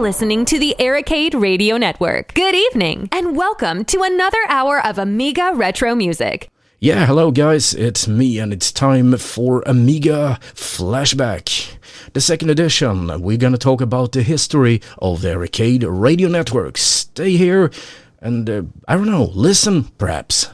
listening to the Ericade Radio Network. Good evening, and welcome to another hour of Amiga Retro Music. Yeah, hello guys, it's me and it's time for Amiga Flashback. The second edition, we're gonna talk about the history of the Ericade Radio Network. Stay here and, I don't know, listen perhaps.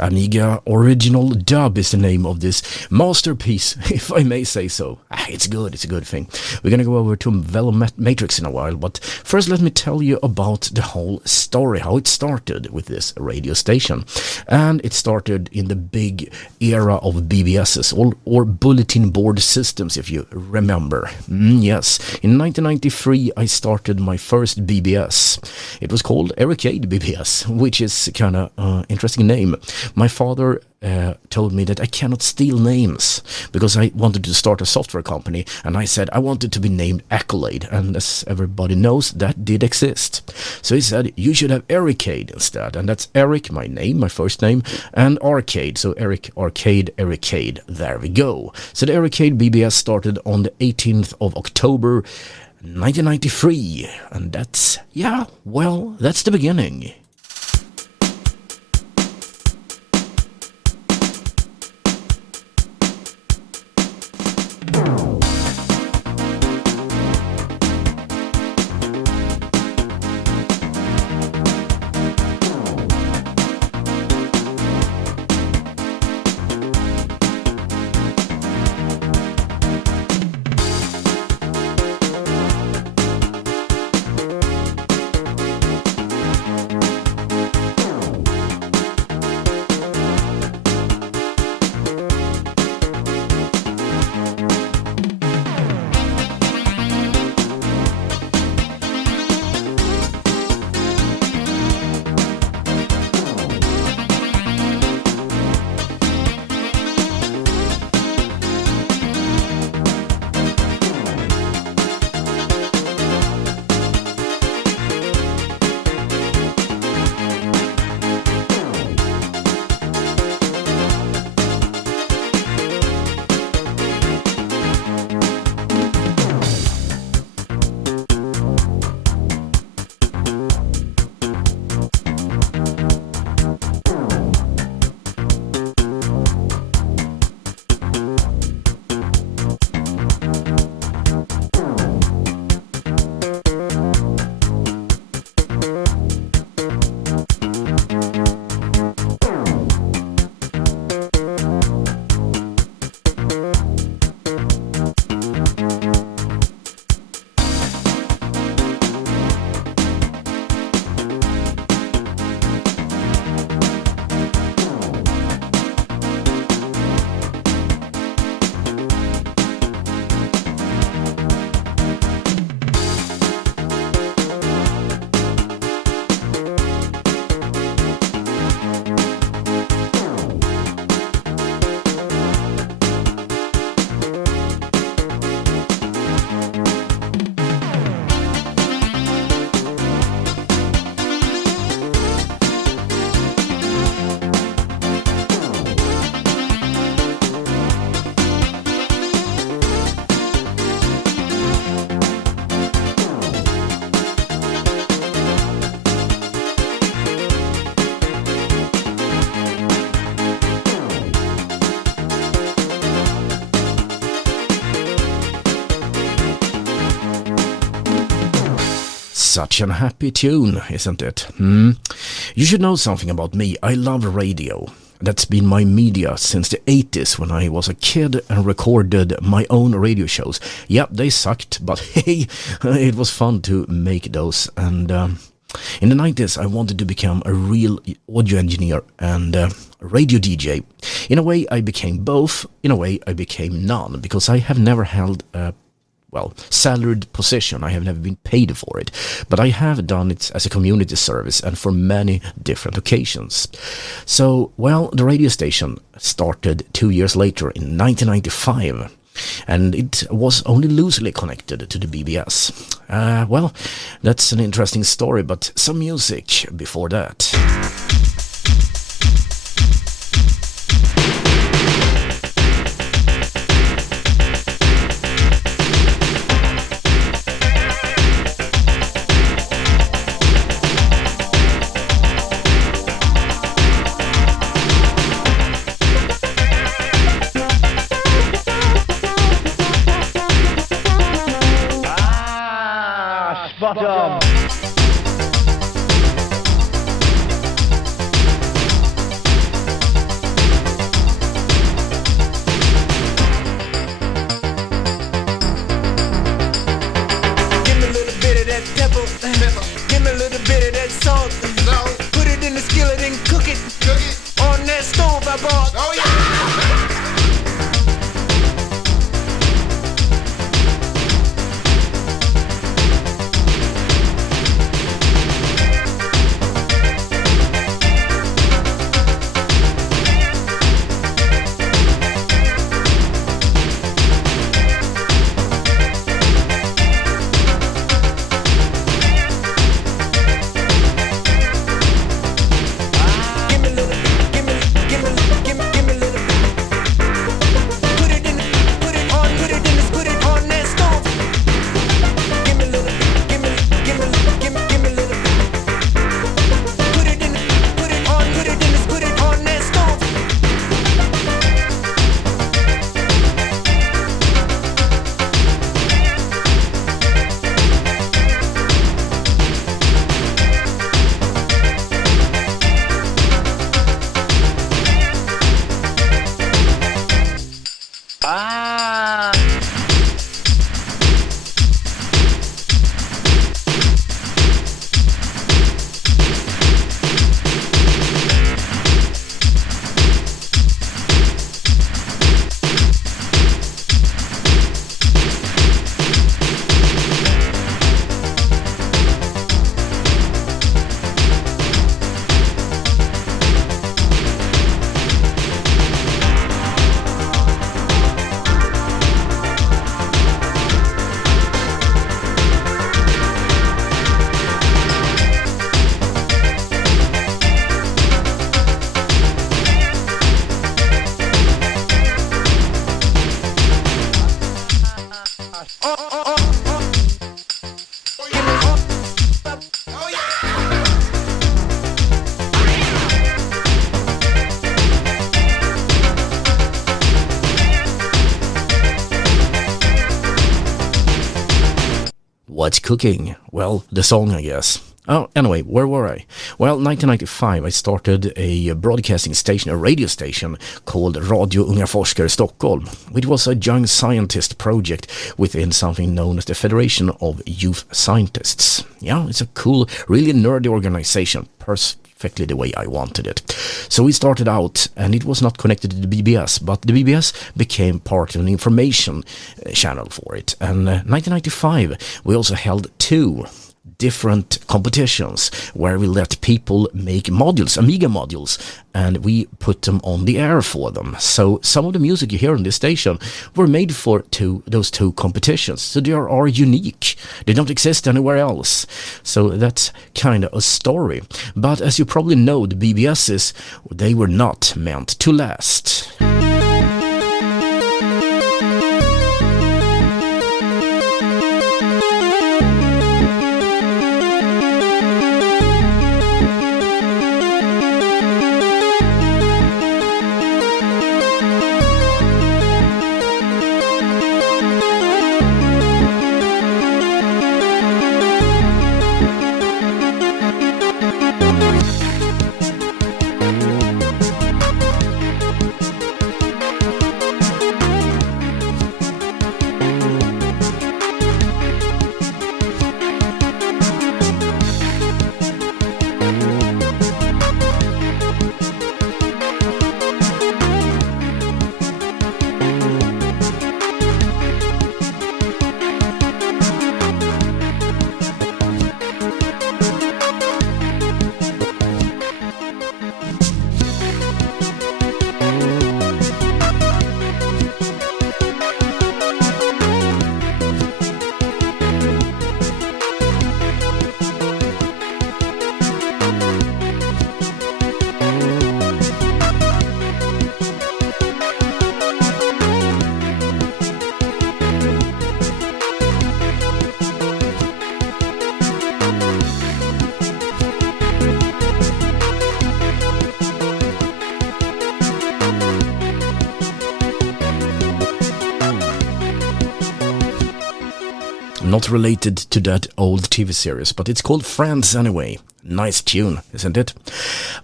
Amiga Original Dub is the name of this masterpiece, if I may say so. It's good, it's a good thing. We're gonna go over to Velomatrix in a while, but first let me tell you about the whole story, how it started with this radio station. And it started in the big era of BBSs, or bulletin board systems, if you remember. Yes, in 1993 I started my first BBS. It was called Ericade BBS, which is kind of interesting name. My father told me that I cannot steal names because I wanted to start a software company, and I said I wanted to be named Accolade, and as everybody knows, that did exist. So he said you should have Ericade instead, and that's Eric, my name, my first name, and Arcade, so Eric Arcade Ericade. There we go. So the Ericade BBS started on the 18th of October 1993, and that's the beginning. Such an happy tune, isn't it? You should know something about me. I love radio. That's been my media since the 80s when I was a kid and recorded my own radio shows. Yep, they sucked, but hey, it was fun to make those. And in the 90s, I wanted to become a real audio engineer and radio DJ. In a way, I became both. In a way, I became none, because I have never held a salaried position. I have never been paid for it, but I have done it as a community service and for many different occasions. So, the radio station started 2 years later in 1995, and it was only loosely connected to the BBS. That's an interesting story, but some music before that. What's cooking? Well, the song, I guess. Oh, anyway, where were I? Well, 1995, I started a broadcasting station, a radio station called Radio Unga Forskare Stockholm, which was a young scientist project within something known as the Federation of Youth Scientists. Yeah, it's a cool, really nerdy organization, perfectly the way I wanted it. So we started out, and it was not connected to the BBS, but the BBS became part of an information channel for it. And 1995, we also held 2 different competitions where we let people make modules, Amiga modules, and we put them on the air for them. So some of the music you hear on this station were made for those 2 competitions. So they are unique. They don't exist anywhere else. So that's kind of a story. But as you probably know, the BBSs, they were not meant to last. Not related to that old TV series, but it's called Friends anyway. Nice tune, isn't it?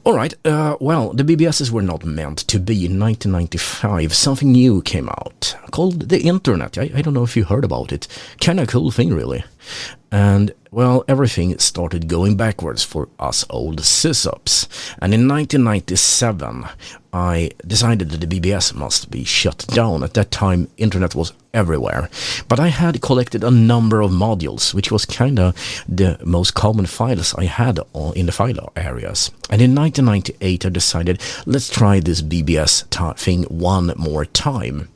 Alright, well, the BBSs were not meant to be. In 1995, something new came out, called the Internet. I don't know if you heard about it. Kinda cool thing, really. And, well, everything started going backwards for us old sysups. And in 1997, I decided that the BBS must be shut down. At that time, internet was everywhere. But I had collected a number of modules, which was kind of the most common files I had in the file areas. And in 1998, I decided, let's try this BBS thing one more time.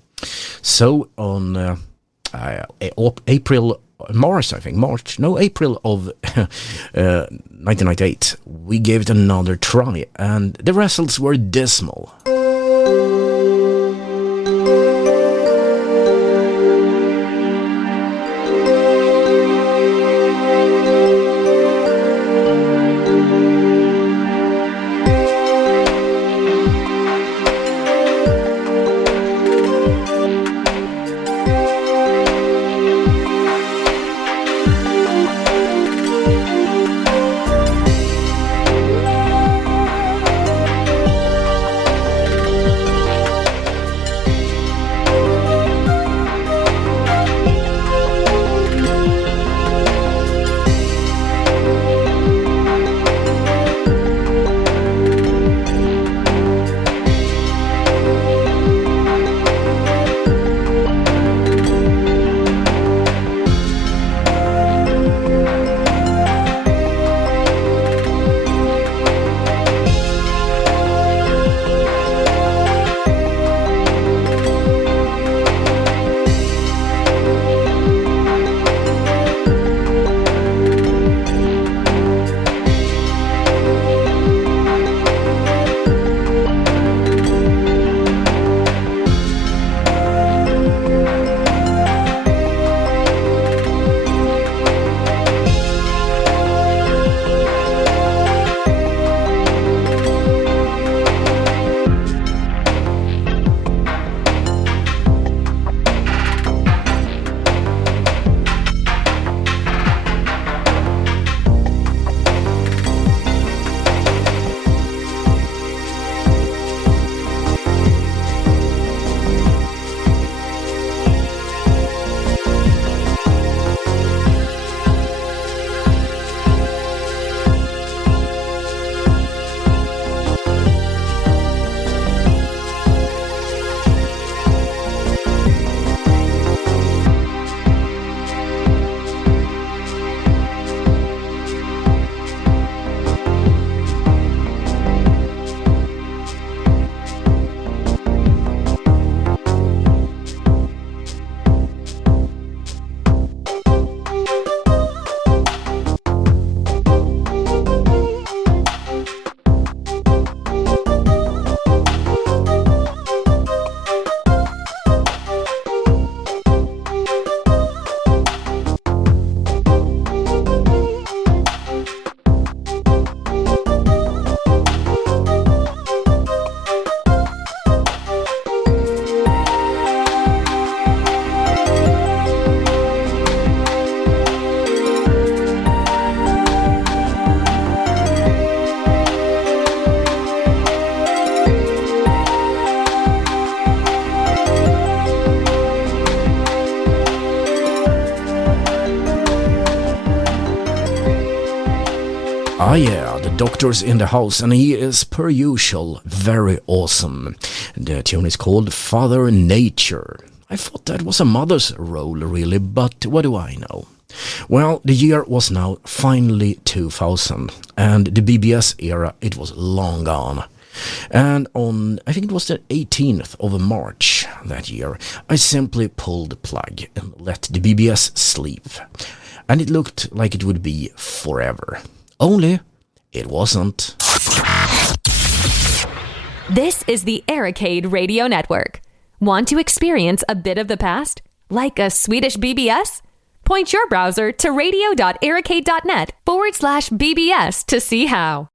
So on April of 1998, we gave it another try, and the results were dismal. Ah yeah, the doctor's in the house and he is, per usual, very awesome. The tune is called Father Nature. I thought that was a mother's role really, but what do I know? Well, the year was now finally 2000, and the BBS era, it was long gone. And on, I think it was the 18th of March that year, I simply pulled the plug and let the BBS sleep. And it looked like it would be forever. Only, it wasn't. This is the Ericade Radio Network. Want to experience a bit of the past? Like a Swedish BBS? Point your browser to radio.ericade.net/BBS to see how.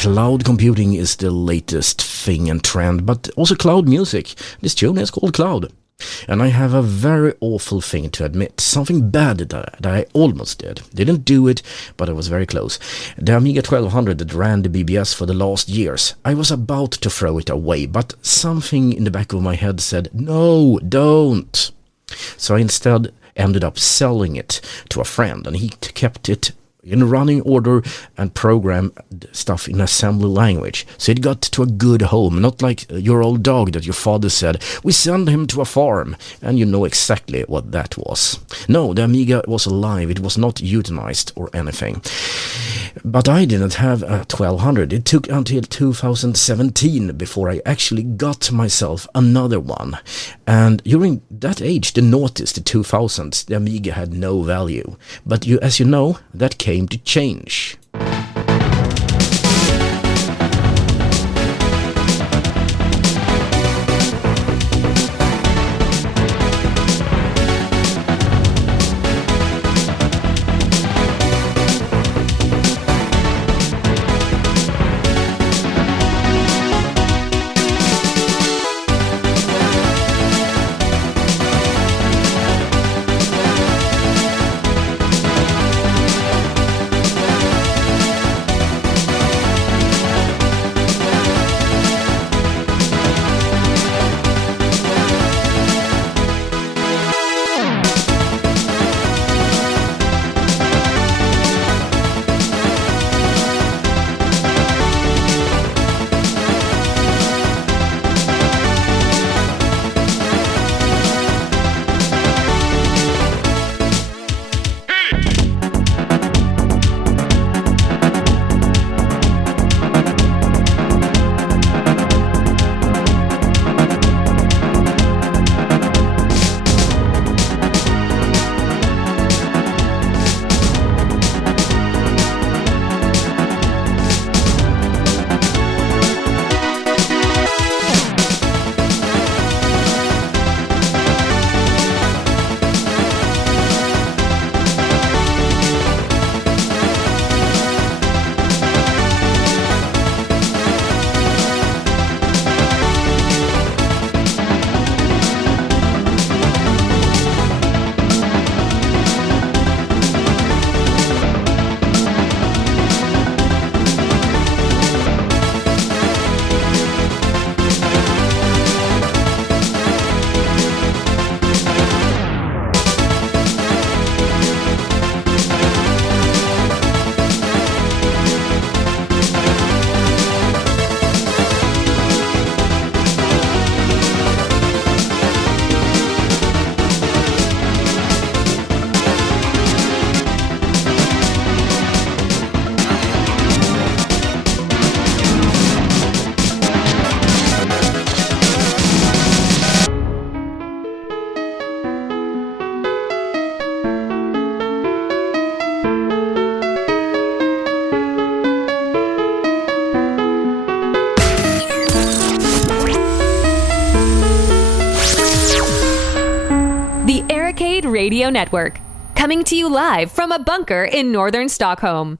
Cloud computing is the latest thing and trend, but also cloud music. This tune is called Cloud. And I have a very awful thing to admit, something bad that I almost did. Didn't do it, but I was very close. The Amiga 1200 that ran the BBS for the last years, I was about to throw it away, but something in the back of my head said, no, don't. So I instead ended up selling it to a friend, and he kept it in running order and program stuff in assembly language. So it got to a good home, not like your old dog that your father said, we send him to a farm, and you know exactly what that was. No, the Amiga was alive, it was not euthanized or anything. But I didn't have a 1200. It took until 2017 before I actually got myself another one. And during that age, the noughties, the 2000s, the Amiga had no value. But as you know, that came to change. The Ericade Radio Network, coming to you live from a bunker in northern Stockholm.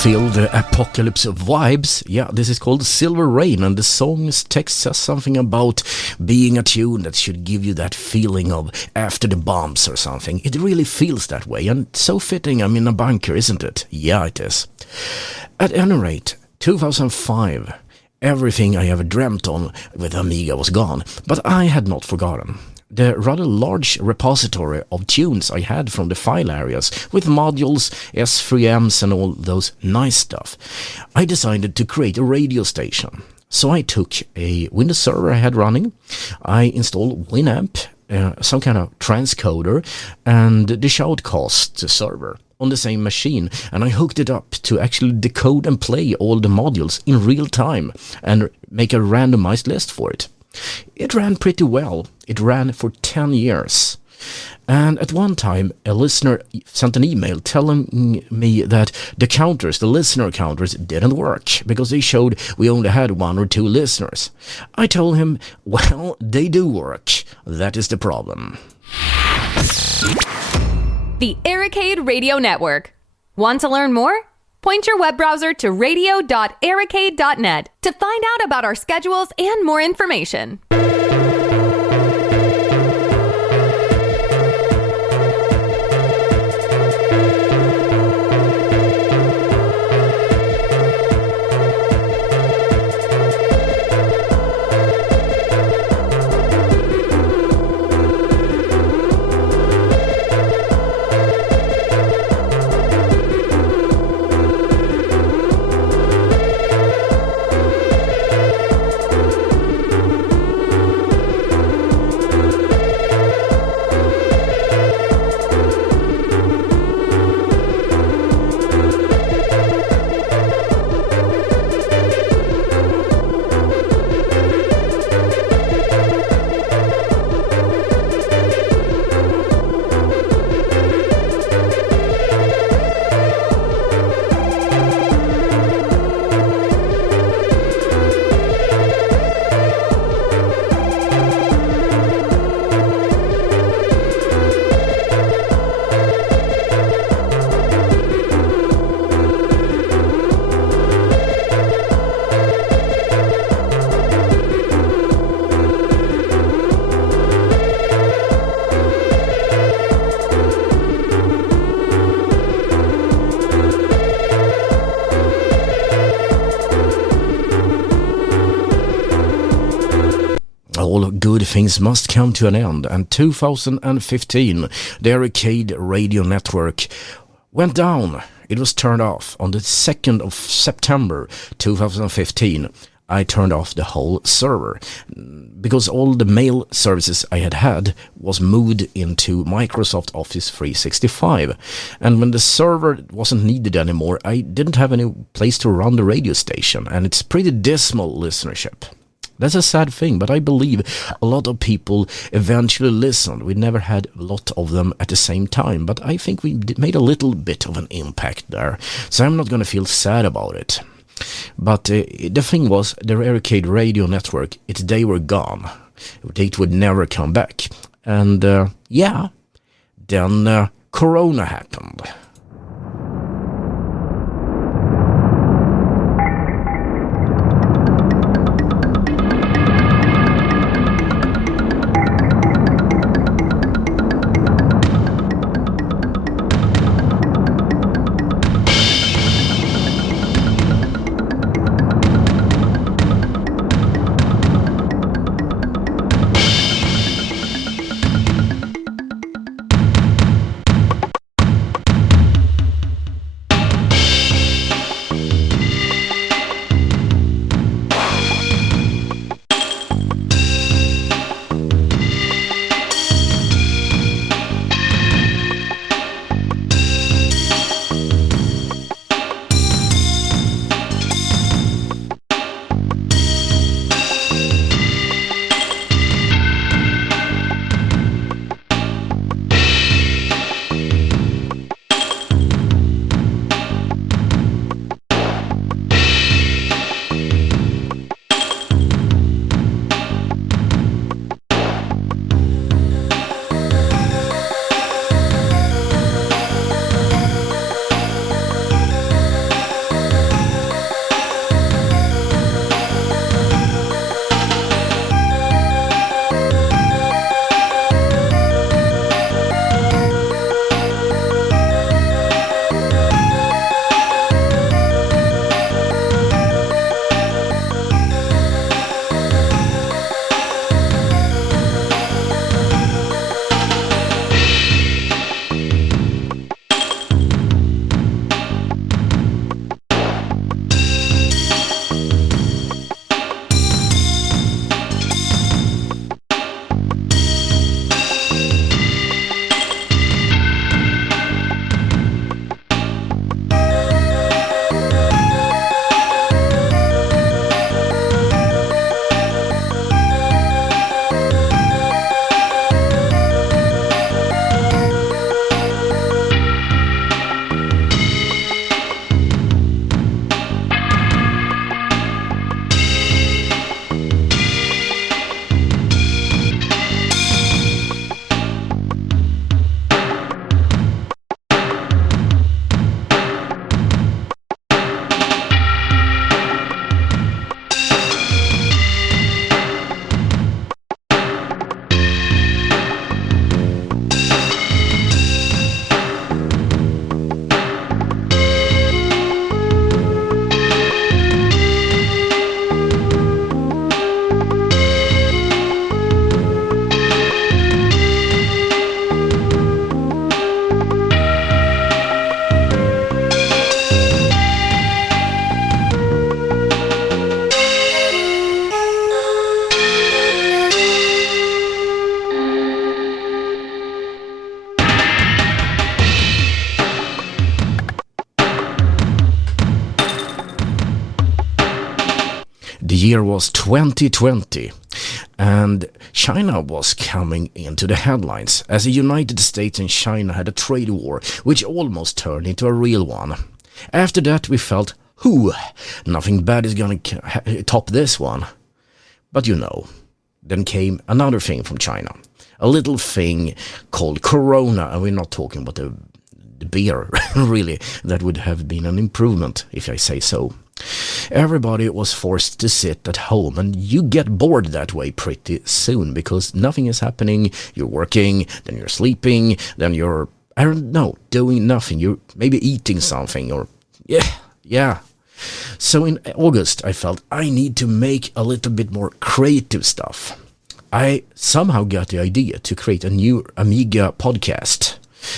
feel the apocalypse vibes? Yeah, this is called Silver Rain, and the song's text says something about being a tune that should give you that feeling of after the bombs or something. It really feels that way, and so fitting I'm in a bunker, isn't it? Yeah, it is. At any rate, 2005, everything I ever dreamt on with Amiga was gone, but I had not forgotten. The rather large repository of tunes I had from the file areas with modules, S3Ms and all those nice stuff. I decided to create a radio station. So I took a Windows server I had running, I installed Winamp, some kind of transcoder, and the Shoutcast server on the same machine, and I hooked it up to actually decode and play all the modules in real time and make a randomized list for it. It ran pretty well. It ran for 10 years. And at one time, a listener sent an email telling me that the listener counters didn't work because they showed we only had 1 or 2 listeners. I told him, well, they do work. That is the problem. The Ericade Radio Network. Want to learn more? Point your web browser to radio.ericade.net to find out about our schedules and more information. All good things must come to an end, and 2015, the Ericade Radio Network went down. It was turned off on the 2nd of September 2015. I turned off the whole server because all the mail services I had was moved into Microsoft Office 365, and when the server wasn't needed anymore, I didn't have any place to run the radio station, and it's pretty dismal listenership. That's a sad thing, but I believe a lot of people eventually listened. We never had a lot of them at the same time, but I think we made a little bit of an impact there, so I'm not going to feel sad about it. But the thing was, the Ericade Radio Network, they were gone. They would never come back. And then Corona happened. The year was 2020, and China was coming into the headlines as the United States and China had a trade war which almost turned into a real one. After that we felt, nothing bad is gonna top this one. But then came another thing from China. A little thing called Corona, and we're not talking about the beer, really. That would have been an improvement, if I say so. Everybody was forced to sit at home, and you get bored that way pretty soon because nothing is happening. You're working, then you're sleeping, then you're, doing nothing. You're maybe eating something or, yeah. So in August, I felt I need to make a little bit more creative stuff. I somehow got the idea to create a new Amiga podcast.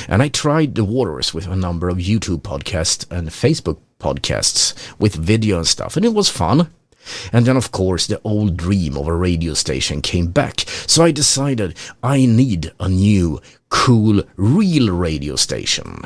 And I tried the waters with a number of YouTube podcasts and Facebook podcasts with video and stuff, and it was fun. And then, of course, the old dream of a radio station came back. So I decided I need a new, cool, real radio station.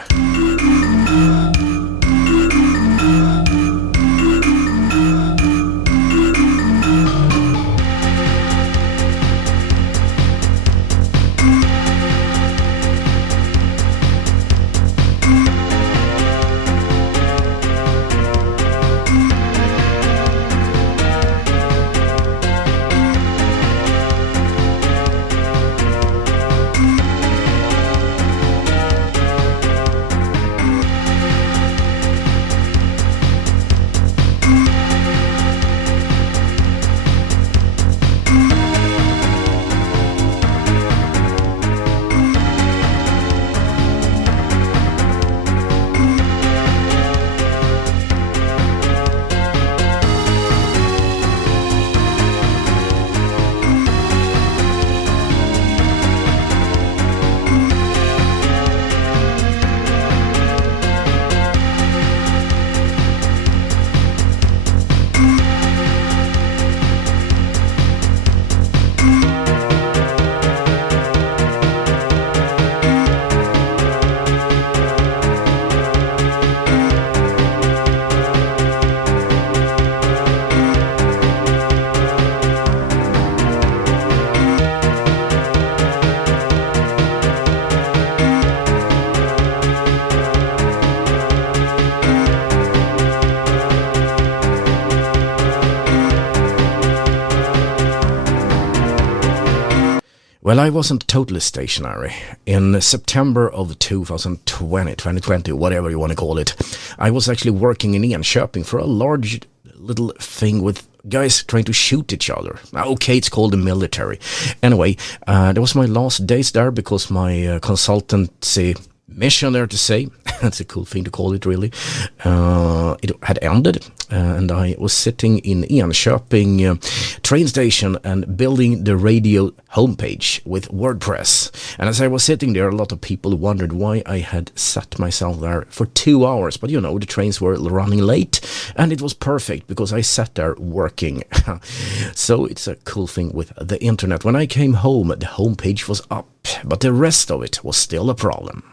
Well, I wasn't totally stationary. In September of 2020, whatever you want to call it, I was actually working in Enköping for a large little thing with guys trying to shoot each other. Okay, it's called the military. Anyway, that was my last days there because my consultancy mission, there to say, that's a cool thing to call it, really, it had ended, and I was sitting in Enköping train station and building the radio homepage with WordPress. And as I was sitting there, a lot of people wondered why I had sat myself there for 2 hours, but the trains were running late, and it was perfect because I sat there working. So it's a cool thing with the internet. When I came home, the homepage was up, but the rest of it was still a problem.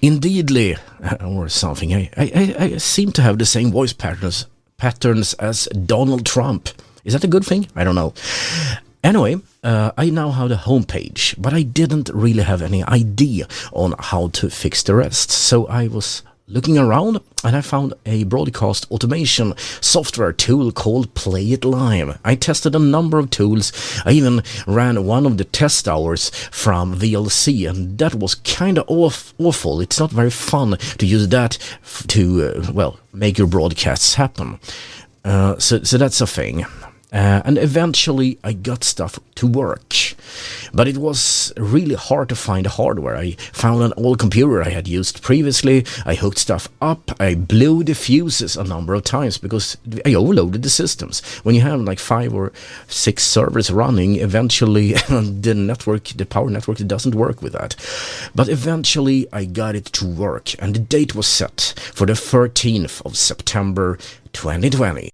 Indeedly, or something. I seem to have the same voice patterns as Donald Trump. Is that a good thing? I don't know. Anyway, I now have the homepage, but I didn't really have any idea on how to fix the rest. So I was looking around and I found a broadcast automation software tool called Play It Live. I tested a number of tools. I even ran one of the test hours from VLC, and that was kind of awful. It's not very fun to use that to, make your broadcasts happen. So that's a thing. And eventually I got stuff to work. But it was really hard to find the hardware. I found an old computer I had used previously. I hooked stuff up. I blew the fuses a number of times because I overloaded the systems. When you have like 5 or 6 servers running, eventually the power network doesn't work with that. But eventually I got it to work, and the date was set for the 13th of September 2020.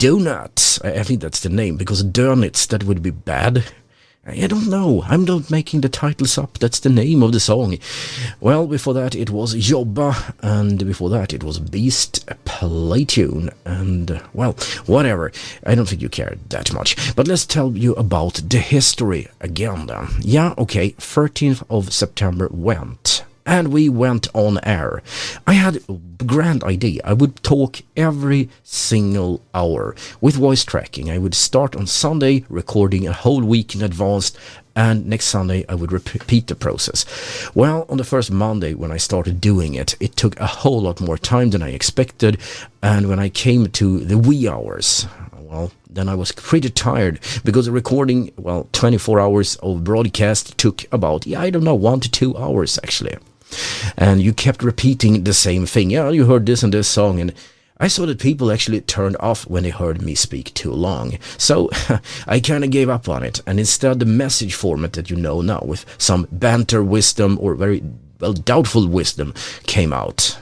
Donuts. I think that's the name, because donuts, that would be bad. I don't know. I'm not making the titles up. That's the name of the song. Well, before that it was Jobba, and before that it was Beast Playtune, and, well, whatever. I don't think you care that much. But let's tell you about the history again then. Yeah, okay, 13th of September went. And we went on air. I had a grand idea. I would talk every single hour with voice tracking. I would start on Sunday, recording a whole week in advance, and next Sunday I would repeat the process. Well, on the first Monday when I started doing it, it took a whole lot more time than I expected, and when I came to the wee hours, well, then I was pretty tired, because the recording, 24 hours of broadcast took about, 1 to 2 hours actually. And you kept repeating the same thing. Yeah, you heard this and this song, and I saw that people actually turned off when they heard me speak too long. So I kind of gave up on it, and instead the message format that you know now, with some banter, wisdom, or very well, doubtful wisdom came out.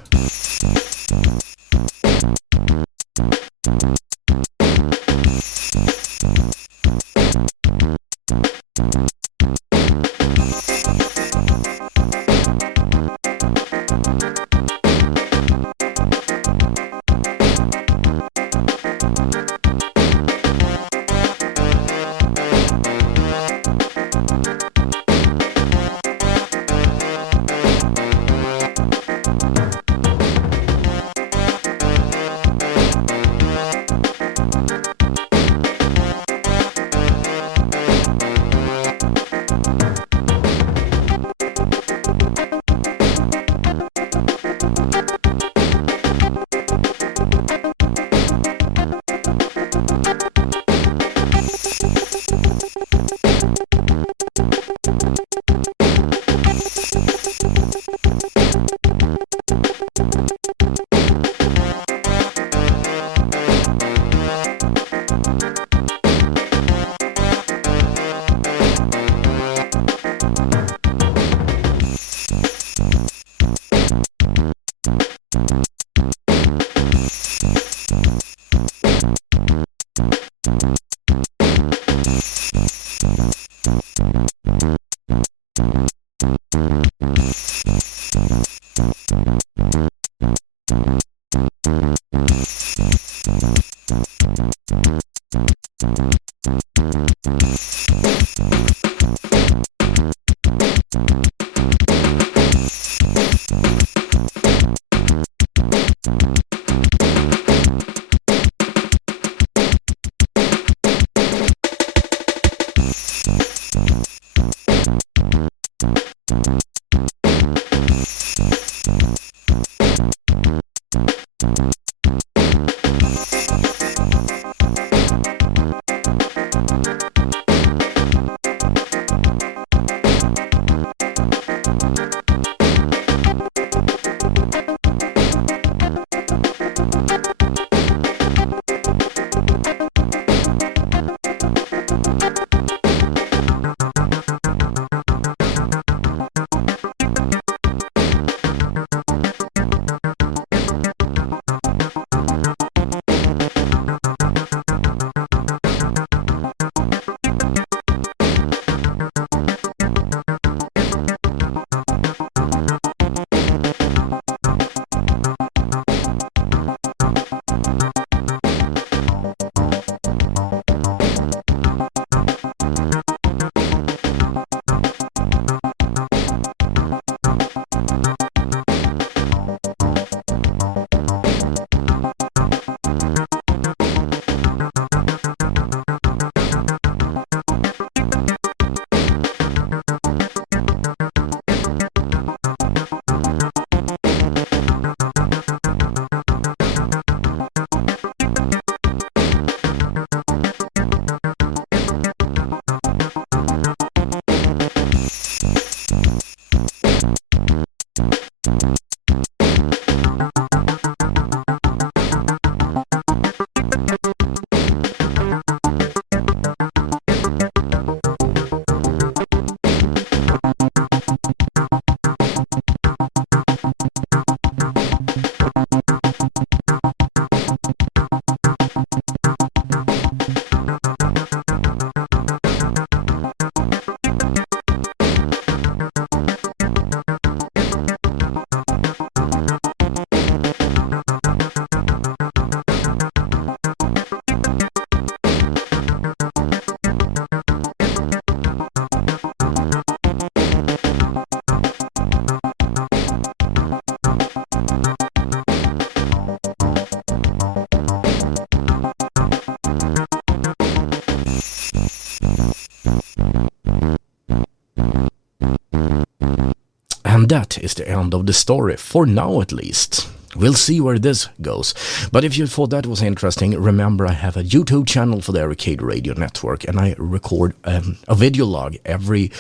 And that is the end of the story, for now at least. We'll see where this goes. But if you thought that was interesting, remember I have a YouTube channel for the Ericade Radio Network, and I record a video log every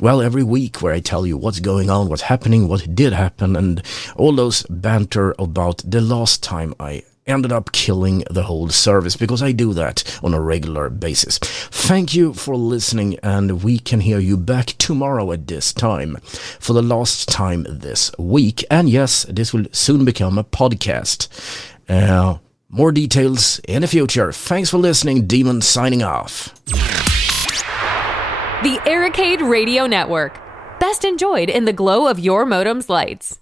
week where I tell you what's going on, what's happening, what did happen, and all those banter about the last time I ended up killing the whole service, because I do that on a regular basis. Thank you for listening, and we can hear you back tomorrow at this time for the last time this week. And yes, this will soon become a podcast. More details in the future. Thanks for listening. Daemon signing off. The Ericade Radio Network. Best enjoyed in the glow of your modem's lights.